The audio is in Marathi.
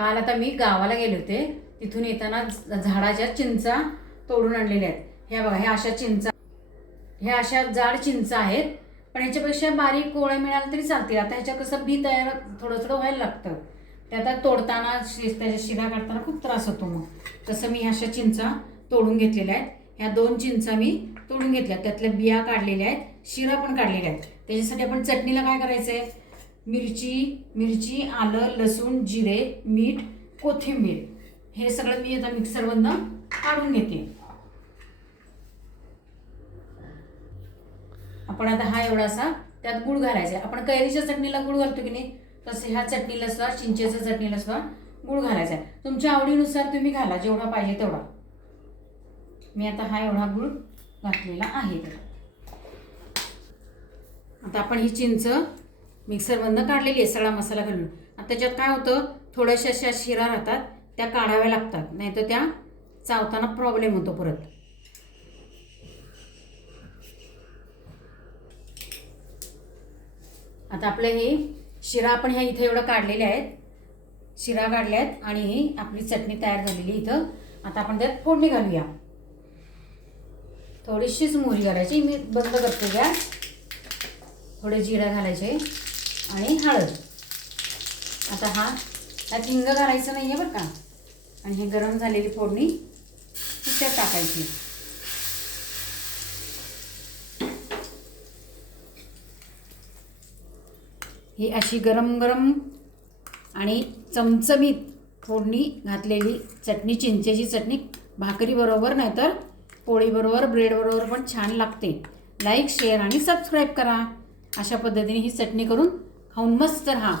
काल आता मी गावाला गेले होते, तिथून येताना झाडाच्या चिंचा तोडून आणलेल्या आहेत. ह्या बघा, ह्या अशा चिंचा, ह्या अशा जाड चिंचा आहेत, पण ह्याच्यापेक्षा बारीक कोळ्या मिळाल्या तरी चालतील. आता ह्याच्या कसं बी तयार थोडं थोडं व्हायला लागतं, ते आता तोडताना त्याच्या शिरा काढताना खूप त्रास होतो. मग तसं मी अशा चिंचा तोडून घेतलेल्या आहेत. ह्या 2 चिंचा मी तोडून घेतल्या, त्यातल्या बिया काढलेल्या आहेत, शिरा पण काढलेल्या आहेत. त्याच्यासाठी आपण चटणीला काय करायचं आहे, मिरची, आलं, लसूण, जिरे, मीठ, कोथिंबीर हे सगळं मी आता मिक्सरमधनं काढून घेते. आपण आता हा एवढासा त्यात गूळ घालायचा आहे. आपण कैरीच्या चटणीला गूळ घालतो की नाही, तसे ह्या चटणीला सुद्धा, चिंचेच्या चटणीला सुद्धा गूळ घालायचा आहे. तुमच्या आवडीनुसार तुम्ही घाला, जेवढा पाहिजे तेवढा. मी आता हा एवढा गूळ घातलेला आहे. आता आपण ही चिंच मिक्सरमधनं काढलेली आहे सगळा मसाला घालून. आता त्याच्यात काय होतं, थोड्याशा अशा शिरा राहतात, त्या काढाव्या लागतात, नाही तर त्या चावताना प्रॉब्लेम होतो परत. आता आपले हे शिरा आपण ह्या इथे एवढं काढलेले आहेत, शिरा काढल्या आहेत आणि ही आपली चटणी तयार झालेली इथं. आता आपण त्यात फोडणी घालूया. थोडीशीच मोहरी घालायची, मी बंद करते गॅस. थोडे जिरा घालायचे आणि हळद. आता ह्यात हिंग घालायचं नाही आहे बरं का. आणि हे गरम झालेली फोडणी त्यात टाकायची. ही अशी गरम गरम आणि चमचमीत फोडणी घातलेली चटणी, चिंचेची चटणी भाकरीबरोबर नाहीतर पोळीबरोबर, ब्रेडबरोबर पण छान लागते. लाईक, शेअर आणि सबस्क्राईब करा. अशा पद्धतीने ही चटणी करून खाऊन मस्त राहा.